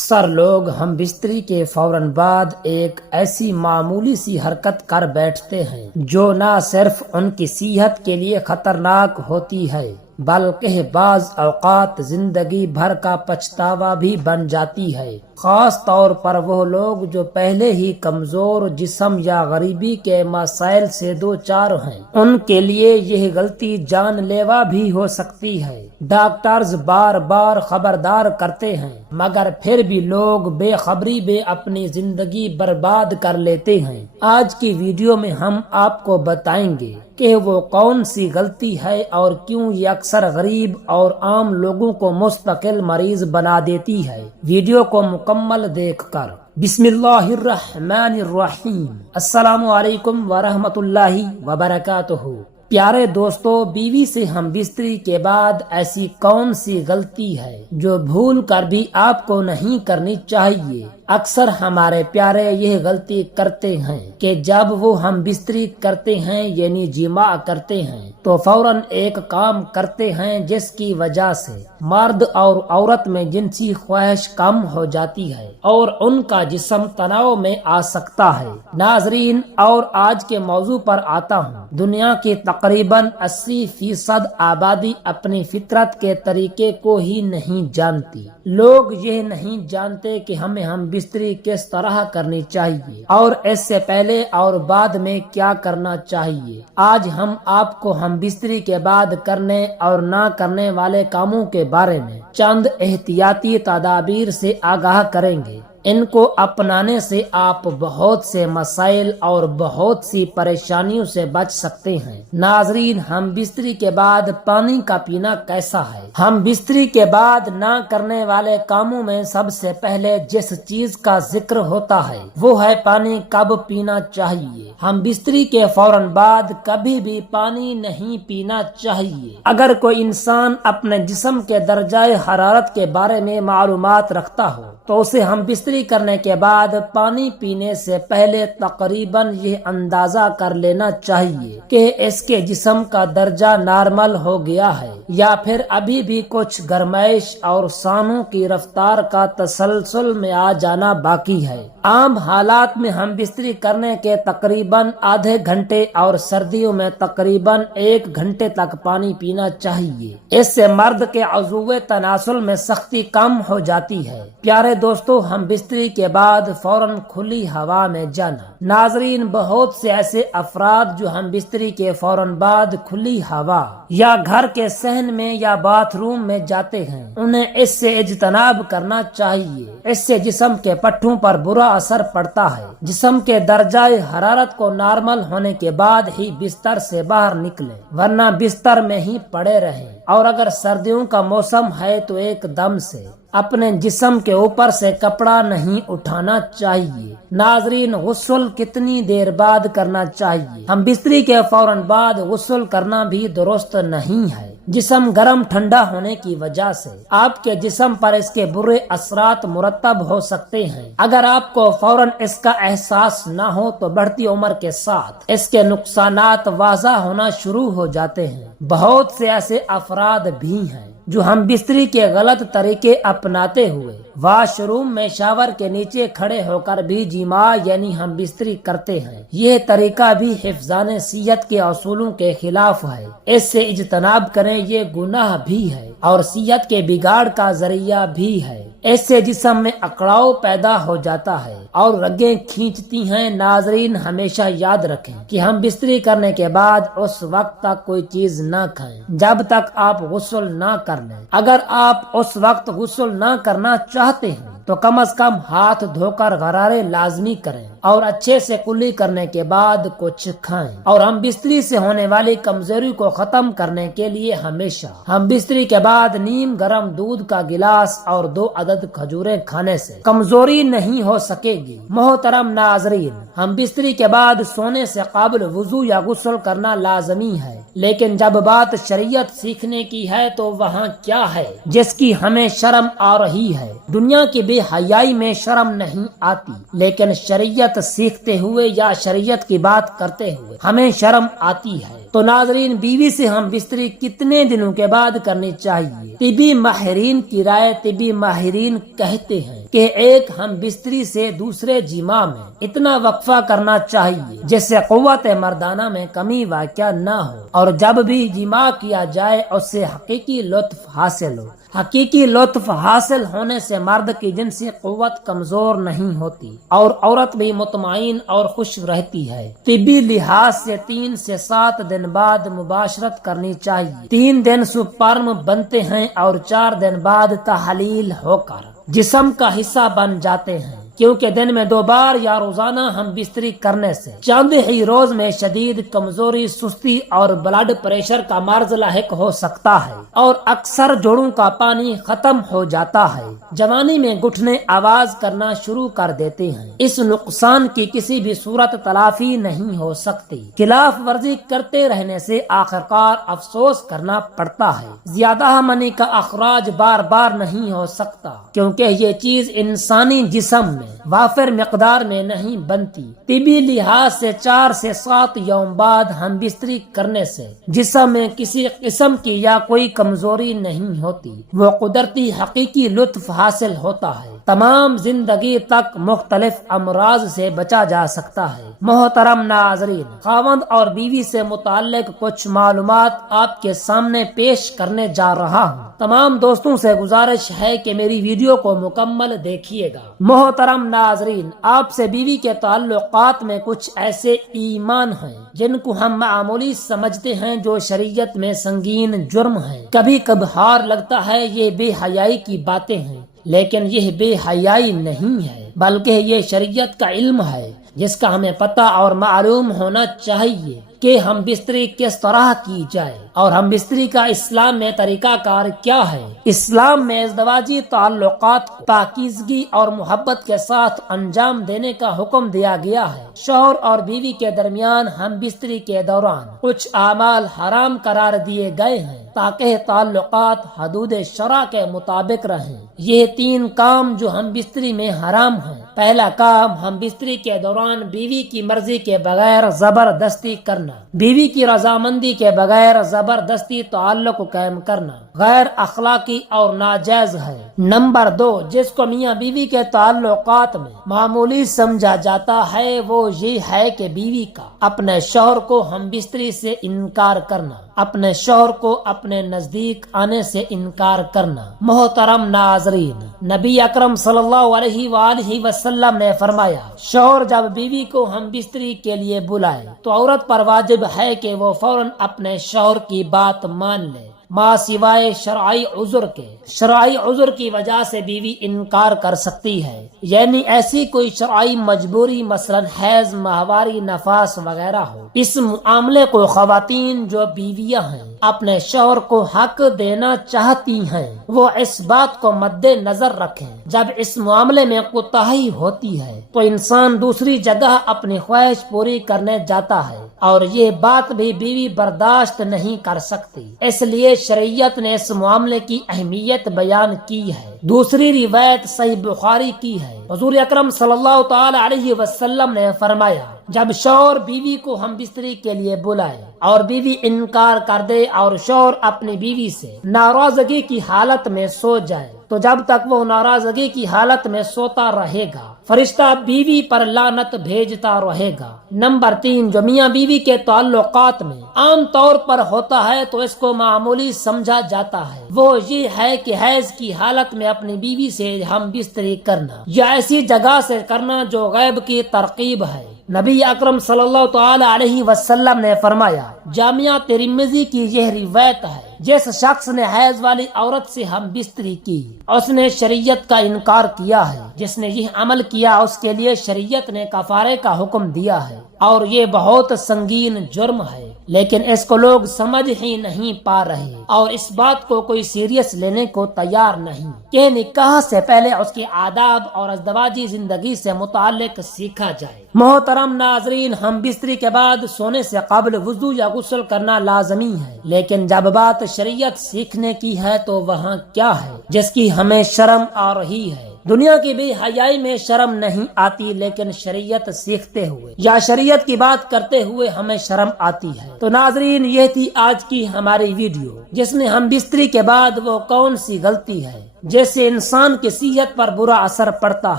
اکثر لوگ ہم بستری کے فوراً بعد ایک ایسی معمولی سی حرکت کر بیٹھتے ہیں جو نہ صرف ان کی صحت کے لیے خطرناک ہوتی ہے بلکہ بعض اوقات زندگی بھر کا پچھتاوا بھی بن جاتی ہے، خاص طور پر وہ لوگ جو پہلے ہی کمزور جسم یا غریبی کے مسائل سے دوچار ہیں۔ ان کے لیے یہ غلطی جان لیوا بھی ہو سکتی ہے۔ ڈاکٹرز بار بار خبردار کرتے ہیں مگر پھر بھی لوگ بے خبری میں اپنی زندگی برباد کر لیتے ہیں۔ آج کی ویڈیو میں ہم آپ کو بتائیں گے کہ وہ کون سی غلطی ہے اور کیوں یہ اکثر غریب اور عام لوگوں کو مستقل مریض بنا دیتی ہے۔ ویڈیو کو مکمل دیکھ کر بسم اللہ الرحمن الرحیم۔ السلام علیکم ورحمۃ اللہ وبرکاتہ۔ پیارے دوستو، بیوی سے ہم بستری کے بعد ایسی کون سی غلطی ہے جو بھول کر بھی آپ کو نہیں کرنی چاہیے؟ اکثر ہمارے پیارے یہ غلطی کرتے ہیں کہ جب وہ ہم بستری کرتے ہیں یعنی جماع کرتے ہیں تو فوراً ایک کام کرتے ہیں جس کی وجہ سے مرد اور عورت میں جنسی خواہش کم ہو جاتی ہے اور ان کا جسم تناؤ میں آ سکتا ہے۔ ناظرین، اور آج کے موضوع پر آتا ہوں۔ دنیا کی تقریباً 80% آبادی اپنی فطرت کے طریقے کو ہی نہیں جانتی۔ لوگ یہ نہیں جانتے کہ ہمیں ہم بستری کس طرح کرنی چاہیے اور اس سے پہلے اور بعد میں کیا کرنا چاہیے۔ آج ہم آپ کو ہم بستری کے بعد کرنے اور نہ کرنے والے کاموں کے بارے میں چند احتیاطی تدابیر سے آگاہ کریں گے۔ ان کو اپنانے سے آپ بہت سے مسائل اور بہت سی پریشانیوں سے بچ سکتے ہیں۔ ناظرین، ہم بستری کے بعد پانی کا پینا کیسا ہے؟ ہم بستری کے بعد نہ کرنے والے کاموں میں سب سے پہلے جس چیز کا ذکر ہوتا ہے وہ ہے پانی کب پینا چاہیے۔ ہم بستری کے فوراً بعد کبھی بھی پانی نہیں پینا چاہیے۔ اگر کوئی انسان اپنے جسم کے درجہ حرارت کے بارے میں معلومات رکھتا ہو تو اسے ہم بستری کرنے کے بعد پانی پینے سے پہلے تقریباً یہ اندازہ کر لینا چاہیے کہ اس کے جسم کا درجہ نارمل ہو گیا ہے یا پھر ابھی بھی کچھ گرمائش اور سانوں کی رفتار کا تسلسل میں آ جانا باقی ہے۔ عام حالات میں ہم بستری کرنے کے تقریباً آدھے گھنٹے اور سردیوں میں تقریباً 1 گھنٹے تک پانی پینا چاہیے۔ اس سے مرد کے عضو تناسل میں سختی کم ہو جاتی ہے۔ پیارے دوستو، ہم بستری کے بعد فوراً کھلی ہوا میں جانا۔ ناظرین، بہت سے ایسے افراد جو ہم بستری کے فوراً بعد کھلی ہوا یا گھر کے صحن میں یا باتھ روم میں جاتے ہیں، انہیں اس سے اجتناب کرنا چاہیے۔ اس سے جسم کے پٹھوں پر برا اثر پڑتا ہے۔ جسم کے درجہ حرارت کو نارمل ہونے کے بعد ہی بستر سے باہر نکلیں، ورنہ بستر میں ہی پڑے رہیں۔ اور اگر سردیوں کا موسم ہے تو ایک دم سے اپنے جسم کے اوپر سے کپڑا نہیں اٹھانا چاہیے۔ ناظرین، غسل کتنی دیر بعد کرنا چاہیے؟ ہم بستری کے فوراً بعد غسل کرنا بھی درست نہیں ہے۔ جسم گرم ٹھنڈا ہونے کی وجہ سے آپ کے جسم پر اس کے برے اثرات مرتب ہو سکتے ہیں۔ اگر آپ کو فوراً اس کا احساس نہ ہو تو بڑھتی عمر کے ساتھ اس کے نقصانات واضح ہونا شروع ہو جاتے ہیں۔ بہت سے ایسے افراد بھی ہیں جو ہم بستری کے غلط طریقے اپناتے ہوئے واش روم میں شاور کے نیچے کھڑے ہو کر بھی جماع یعنی ہم بستری کرتے ہیں۔ یہ طریقہ بھی حفظان صحت کے اصولوں کے خلاف ہے۔ اس سے اجتناب کریں، یہ گناہ بھی ہے اور صحت کے بگاڑ کا ذریعہ بھی ہے۔ اس سے جسم میں اکڑاؤ پیدا ہو جاتا ہے اور رگیں کھینچتی ہیں۔ ناظرین، ہمیشہ یاد رکھیں کہ ہم بستری کرنے کے بعد اس وقت تک کوئی چیز نہ کھائیں جب تک آپ غسل نہ کر لیں۔ اگر آپ اس وقت غسل نہ کرنا چاہتے ہیں تو کم از کم ہاتھ دھو کر غرارے لازمی کریں اور اچھے سے کلی کرنے کے بعد کچھ کھائیں۔ اور ہم بستری سے ہونے والی کمزوری کو ختم کرنے کے لیے ہمیشہ ہم بستری کے بعد نیم گرم دودھ کا گلاس اور 2 عدد کھجوریں کھانے سے کمزوری نہیں ہو سکے گی۔ محترم ناظرین، ہم بستری کے بعد سونے سے قبل وضو یا غسل کرنا لازمی ہے، لیکن جب بات شریعت سیکھنے کی ہے تو وہاں کیا ہے جس کی ہمیں شرم آ رہی ہے؟ دنیا کی بے حیائی میں شرم نہیں آتی، لیکن شریعت سیکھتے ہوئے یا شریعت کی بات کرتے ہوئے ہمیں شرم آتی ہے۔ تو ناظرین، بیوی سے ہم بستری کتنے دنوں کے بعد کرنی چاہیے؟ طبی ماہرین کی رائے، طبی ماہرین کہتے ہیں کہ ایک ہم بستری سے دوسرے جماع میں اتنا وقفہ کرنا چاہیے جس سے قوت مردانہ میں کمی واقع نہ ہو، اور جب بھی جماع کیا جائے اس سے حقیقی لطف حاصل ہو۔ حقیقی لطف حاصل ہونے سے مرد کی جنسی قوت کمزور نہیں ہوتی اور عورت بھی مطمئن اور خوش رہتی ہے۔ طبی لحاظ سے 3 سے 7 دن بعد مباشرت کرنی چاہیے۔ 3 دن سپرم بنتے ہیں اور 4 دن بعد تحلیل ہو کر جسم کا حصہ بن جاتے ہیں، کیونکہ دن میں 2 بار یا روزانہ ہم بستری کرنے سے چند ہی روز میں شدید کمزوری، سستی اور بلڈ پریشر کا مرض لاحق ہو سکتا ہے اور اکثر جوڑوں کا پانی ختم ہو جاتا ہے۔ جوانی میں گھٹنے آواز کرنا شروع کر دیتے ہیں۔ اس نقصان کی کسی بھی صورت تلافی نہیں ہو سکتی۔ خلاف ورزی کرتے رہنے سے آخرکار افسوس کرنا پڑتا ہے۔ زیادہ منی کا اخراج بار بار نہیں ہو سکتا، کیونکہ یہ چیز انسانی جسم میں وافر مقدار میں نہیں بنتی۔ طبی لحاظ سے 4 سے 7 یوم بعد ہم بستری کرنے سے جسم میں کسی قسم کی یا کوئی کمزوری نہیں ہوتی، وہ قدرتی حقیقی لطف حاصل ہوتا ہے۔ تمام زندگی تک مختلف امراض سے بچا جا سکتا ہے۔ محترم ناظرین، خاوند اور بیوی سے متعلق کچھ معلومات آپ کے سامنے پیش کرنے جا رہا ہوں۔ تمام دوستوں سے گزارش ہے کہ میری ویڈیو کو مکمل دیکھیے گا۔ محترم ناظرین، آپ سے بیوی کے تعلقات میں کچھ ایسے ایمان ہیں جن کو ہم معمولی سمجھتے ہیں جو شریعت میں سنگین جرم ہیں۔ کبھی کبھار لگتا ہے یہ بے حیائی کی باتیں ہیں، لیکن یہ بے حیائی نہیں ہے، بلکہ یہ شریعت کا علم ہے جس کا ہمیں پتہ اور معلوم ہونا چاہیے کہ ہم بستری کس طرح کی جائے اور ہم بستری کا اسلام میں طریقہ کار کیا ہے۔ اسلام میں ازدواجی تعلقات پاکیزگی اور محبت کے ساتھ انجام دینے کا حکم دیا گیا ہے۔ شوہر اور بیوی کے درمیان ہم بستری کے دوران کچھ اعمال حرام قرار دیے گئے ہیں تاکہ تعلقات حدود شرع کے مطابق رہیں۔ یہ 3 کام جو ہم بستری میں حرام ہیں۔ پہلا کام، ہم بستری کے دوران بیوی کی مرضی کے بغیر زبردستی کرنا، بیوی کی رضامندی کے بغیر زبردستی تعلق قائم کرنا غیر اخلاقی اور ناجائز ہے۔ نمبر 2، جس کو میاں بیوی کے تعلقات میں معمولی سمجھا جاتا ہے وہ یہ ہے کہ بیوی کا اپنے شوہر کو ہم بستری سے انکار کرنا، اپنے شوہر کو اپنے نزدیک آنے سے انکار کرنا۔ محترم ناظرین، نبی اکرم صلی اللہ علیہ وآلہ وسلم نے فرمایا، شوہر جب بیوی کو ہم بستری کے لیے بلائے تو عورت پر واجب ہے کہ وہ فوراً اپنے شوہر کی بات مان لے، ماں سوائے شرعی عذر کے۔ شرعی عذر کی وجہ سے بیوی انکار کر سکتی ہے، یعنی ایسی کوئی شرعی مجبوری، مثلا حیض، ماہواری، نفاس وغیرہ ہو۔ اس معاملے کو خواتین جو بیویاں ہیں اپنے شوہر کو حق دینا چاہتی ہیں وہ اس بات کو مد نظر رکھیں، جب اس معاملے میں کوتاہی ہوتی ہے تو انسان دوسری جگہ اپنی خواہش پوری کرنے جاتا ہے اور یہ بات بھی بیوی برداشت نہیں کر سکتی، اس لیے شریعت نے اس معاملے کی اہمیت بیان کی ہے۔ دوسری روایت صحیح بخاری کی ہے، حضور اکرم صلی اللہ تعالی علیہ وسلم نے فرمایا، جب شوہر بیوی کو ہم بستری کے لیے بلائے اور بیوی انکار کر دے اور شوہر اپنی بیوی سے ناراضگی کی حالت میں سو جائے تو جب تک وہ ناراضگی کی حالت میں سوتا رہے گا فرشتہ بیوی پر لعنت بھیجتا رہے گا۔ نمبر 3، جو میاں بیوی کے تعلقات میں عام طور پر ہوتا ہے تو اس کو معمولی سمجھا جاتا ہے، وہ یہ ہے کہ حیض کی حالت میں اپنی بیوی سے ہم بستری کرنا یا ایسی جگہ سے کرنا جو غیب کی ترغیب ہے۔ نبی اکرم صلی اللہ تعالی علیہ وسلم نے فرمایا، جامعہ ترمذی کی یہ روایت ہے، جس شخص نے حیض والی عورت سے ہم بستری کی اس نے شریعت کا انکار کیا ہے، جس نے یہ عمل کیا اس کے لیے شریعت نے کفارے کا حکم دیا ہے اور یہ بہت سنگین جرم ہے، لیکن اس کو لوگ سمجھ ہی نہیں پا رہے اور اس بات کو کوئی سیریس لینے کو تیار نہیں کہ نکاح سے پہلے اس کے آداب اور ازدواجی زندگی سے متعلق سیکھا جائے۔ محترم ناظرین، ہم بستری کے بعد سونے سے قبل وضو یا غسل کرنا لازمی ہے، لیکن جب بات شریعت سیکھنے کی ہے تو وہاں کیا ہے جس کی ہمیں شرم آ رہی ہے؟ دنیا کی بے حیائی میں شرم نہیں آتی، لیکن شریعت سیکھتے ہوئے یا شریعت کی بات کرتے ہوئے ہمیں شرم آتی ہے۔ تو ناظرین، یہ تھی آج کی ہماری ویڈیو، جس میں ہم بستری کے بعد وہ کون سی غلطی ہے جیسے انسان کی صحت پر برا اثر پڑتا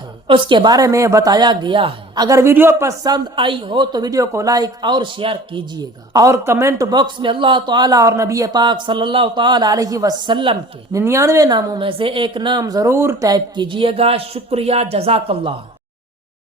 ہے اس کے بارے میں بتایا گیا ہے۔ اگر ویڈیو پسند آئی ہو تو ویڈیو کو لائک اور شیئر کیجیے گا، اور کمنٹ باکس میں اللہ تعالیٰ اور نبی پاک صلی اللہ تعالیٰ علیہ وسلم کے 99 ناموں میں سے ایک نام ضرور ٹائپ کیجیے گا۔ شکریہ، جزاک اللہ۔